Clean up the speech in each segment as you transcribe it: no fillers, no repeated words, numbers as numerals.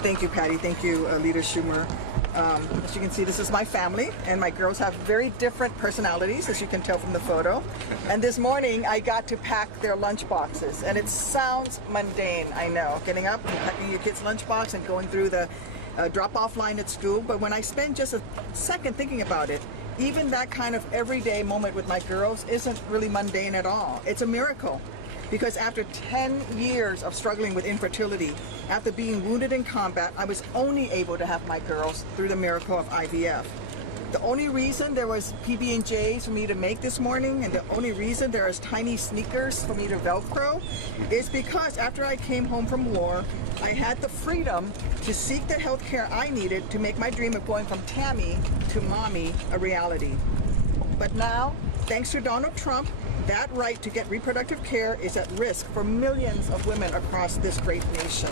Thank you, Patty. Thank you, Leader Schumer. As you can see, this is my family, and my girls have very different personalities, as you can tell from the photo. And this morning, I got to pack their lunch boxes, and it sounds mundane, I know, getting up and packing your kid's lunchbox and going through the drop-off line at school. But when I spend just a second thinking about it, even that kind of everyday moment with my girls isn't really mundane at all. It's a miracle. Because after 10 years of struggling with infertility, after being wounded in combat, I was only able to have my girls through the miracle of IVF. The only reason there was PB&Js for me to make this morning, and the only reason there is tiny sneakers for me to Velcro, is because after I came home from war, I had the freedom to seek the health care I needed to make my dream of going from Tammy to mommy a reality. But now, thanks to Donald Trump, that right to get reproductive care is at risk for millions of women across this great nation.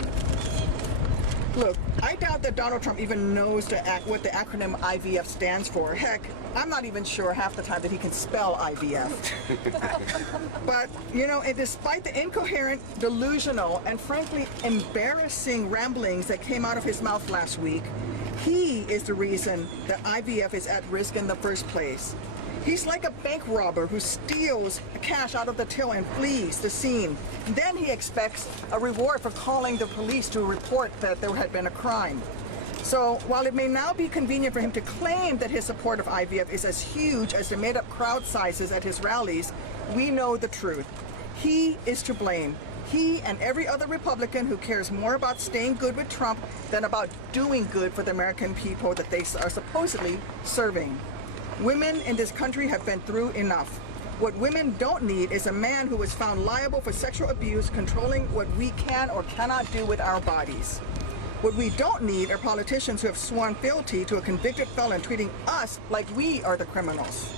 Look, I doubt that Donald Trump even knows what the acronym IVF stands for. Heck, I'm not even sure half the time that he can spell IVF. But, you know, and despite the incoherent, delusional, and frankly embarrassing ramblings that came out of his mouth last week, he is the reason that IVF is at risk in the first place. He's like a bank robber who steals cash out of the till and flees the scene. Then he expects a reward for calling the police to report that there had been a crime. So while it may now be convenient for him to claim that his support of IVF is as huge as the made-up crowd sizes at his rallies, we know the truth. He is to blame. He and every other Republican who cares more about staying good with Trump than about doing good for the American people that they are supposedly serving. Women in this country have been through enough. What women don't need is a man who was found liable for sexual abuse controlling what we can or cannot do with our bodies. What we don't need are politicians who have sworn fealty to a convicted felon treating us like we are the criminals.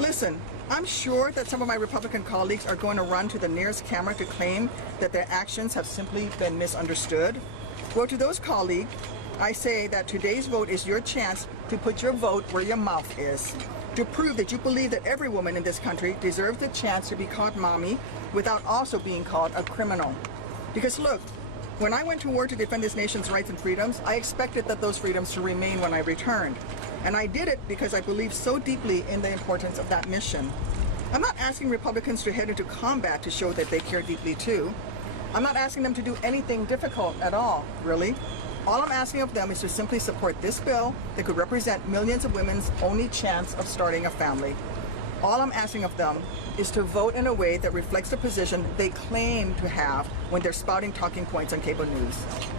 Listen, I'm sure that some of my Republican colleagues are going to run to the nearest camera to claim that their actions have simply been misunderstood. Well, to those colleagues, I say that today's vote is your chance to put your vote where your mouth is, to prove that you believe that every woman in this country deserves the chance to be called mommy without also being called a criminal. Because look, when I went to war to defend this nation's rights and freedoms, I expected that those freedoms to remain when I returned. And I did it because I believe so deeply in the importance of that mission. I'm not asking Republicans to head into combat to show that they care deeply too. I'm not asking them to do anything difficult at all, really. All I'm asking of them is to simply support this bill that could represent millions of women's only chance of starting a family. All I'm asking of them is to vote in a way that reflects the position they claim to have when they're spouting talking points on cable news.